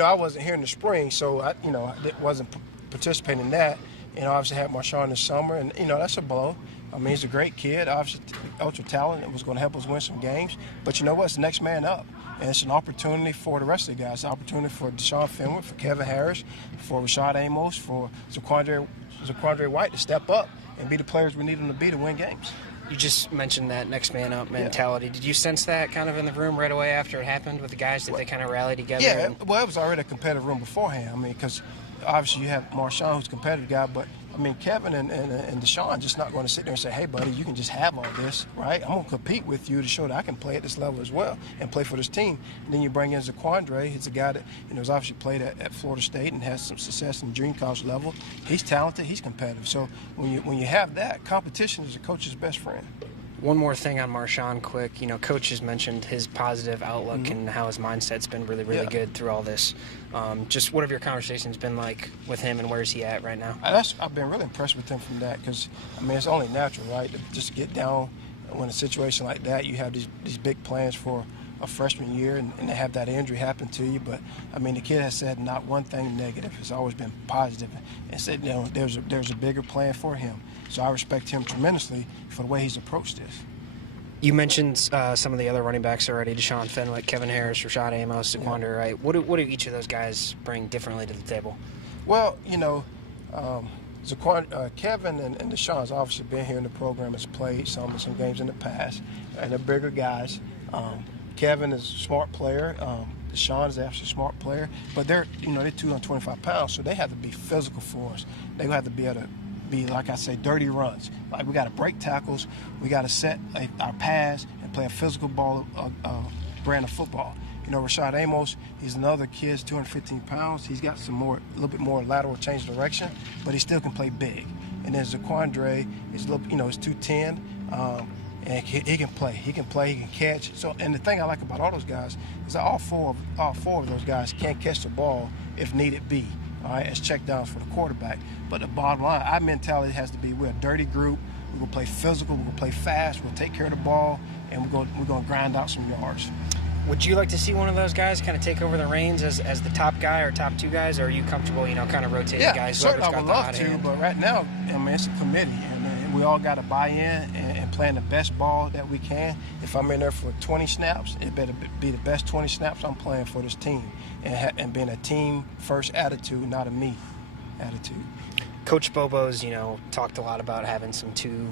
I wasn't here in the spring, so I wasn't participating in that. Obviously had Marshawn this summer, and that's a blow. I mean, he's a great kid, obviously ultra talented, was going to help us win some games. But you know what? It's the next man up. And it's an opportunity for the rest of the guys. It's an opportunity for Deshaun Fenwick, for Kevin Harris, for Rashad Amos, for Zaquandre White to step up and be the players we need them to be to win games. You just mentioned that next man up mentality. Yeah. Did you sense that kind of in the room right away after it happened with the guys? Did they kind of rally together? Yeah, well, it was already a competitive room beforehand. I mean, because obviously you have Marshawn, who's a competitive guy, but I mean, Kevin and Deshaun just not going to sit there and say, hey, buddy, you can just have all this, right? I'm going to compete with you to show that I can play at this level as well and play for this team. And then you bring in Zaquandre. He's a guy that has obviously played at Florida State and has some success in junior college level. He's talented. He's competitive. So when you have that, competition is a coach's best friend. One more thing on Marshawn quick. Coach has mentioned his positive outlook and how his mindset's been really, really good through all this. Just what have your conversations been like with him, and where is he at right now? I've been really impressed with him from that because, I mean, it's only natural, right, to just get down when a situation like that. You have these big plans for a freshman year, and to have that injury happen to you. But, I mean, the kid has said not one thing negative. It's always been positive and said, there's a bigger plan for him. So I respect him tremendously for the way he's approached this. You mentioned some of the other running backs already, Deshaun Fenwick, Kevin Harris, Rashad Amos, Zaquandre, right? What do each of those guys bring differently to the table? Well, Kevin and Deshaun's obviously been here in the program, has played some games in the past, and they're bigger guys. Kevin is a smart player. Deshaun is actually a smart player, but they're 225 pounds, so they have to be physical for us. They have to be able to be, like I say, dirty runs. Like, we got to break tackles, we got to set our pass and play a physical ball, brand of football. Rashad Amos, he's another kid, 215 pounds. He's got a little bit more lateral change of direction, but he still can play big. And then Zaquandre is he's 210. And he can play. He can catch. So, and the thing I like about all those guys is that all four of those guys can catch the ball if needed be. All right, as check downs for the quarterback. But the bottom line, our mentality has to be: we're a dirty group. We're gonna play physical. We're gonna play fast. We'll take care of the ball, and we're gonna grind out some yards. Would you like to see one of those guys kind of take over the reins as the top guy or top two guys, or are you comfortable, kind of rotating guys? Yeah, certainly I would love to, but right now, I mean, it's a committee, and we all got to buy in and playing the best ball that we can. If I'm in there for 20 snaps, it better be the best 20 snaps I'm playing for this team, and being a team-first attitude, not a me attitude. Coach Bobo's, talked a lot about having some two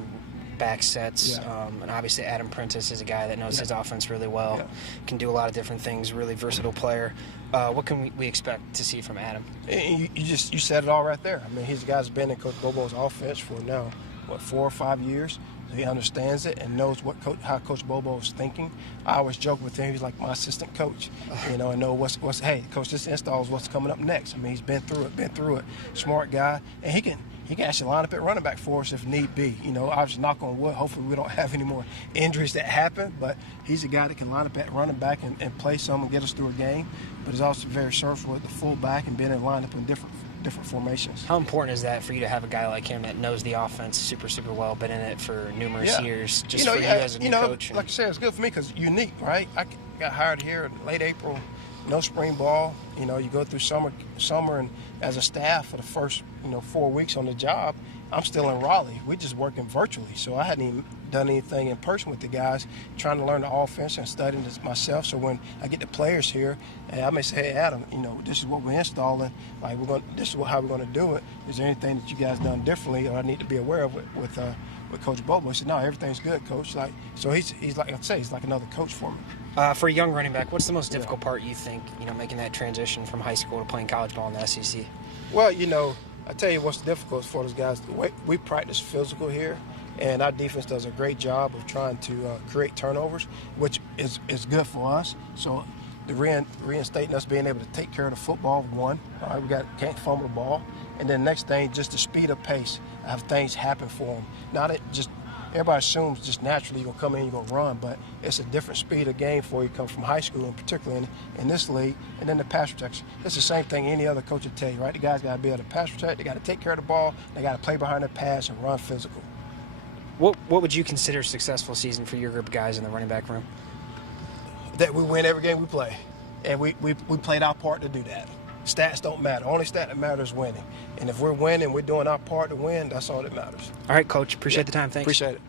back sets, and obviously Adam Prentice is a guy that knows his offense really well, can do a lot of different things, really versatile player. What can we expect to see from Adam? You said it all right there. I mean, he's a guy that's been in Coach Bobo's offense for now, 4 or 5 years. So he understands it and knows how Coach Bobo is thinking. I always joke with him, he's like my assistant coach, and know what's hey, Coach, this install is what's coming up next. I mean, he's been through it. Smart guy, and he can actually line up at running back for us if need be. Obviously, knock on wood, hopefully we don't have any more injuries that happen, but he's a guy that can line up at running back and play some and get us through a game. But he's also very versatile at the fullback and being able to line up in different formations. How important is that for you to have a guy like him that knows the offense super, super well, been in it for numerous years, just for you as a new coach? Like I said, it's good for me because it's unique, right? I got hired here in late April, no spring ball. You go through summer, and as a staff for the first 4 weeks on the job, I'm still in Raleigh. We're just working virtually, so I hadn't even done anything in person with the guys, trying to learn the offense and studying this myself. So when I get the players here, and I may say, hey, Adam, this is what we're installing. Like this is how we're going to do it. Is there anything that you guys done differently, or I need to be aware of with Coach Bobo? He said, no, everything's good, Coach. So he's like I say, he's like another coach for me. For a young running back, what's the most difficult part you think, making that transition from high school to playing college ball in the SEC? Well, I tell you what's difficult for those guys. We practice physical here, and our defense does a great job of trying to create turnovers, which is good for us. So the reinstating us being able to take care of the football, one. All right, can't fumble the ball. And then next thing, just the speed of pace, have things happen for them. Not that just everybody assumes just naturally you're going to come in, you're going to run, but it's a different speed of game for you come from high school, and particularly in this league. And then the pass protection. It's the same thing any other coach would tell you, right? The guys got to be able to pass protect, they got to take care of the ball, they got to play behind the pass and run physical. What would you consider a successful season for your group of guys in the running back room? That we win every game we play. and we played our part to do that. Stats don't matter. Only stat that matters is winning. And if we're winning, we're doing our part to win, that's all that matters. All right, Coach. Appreciate the time. Thanks. Appreciate it.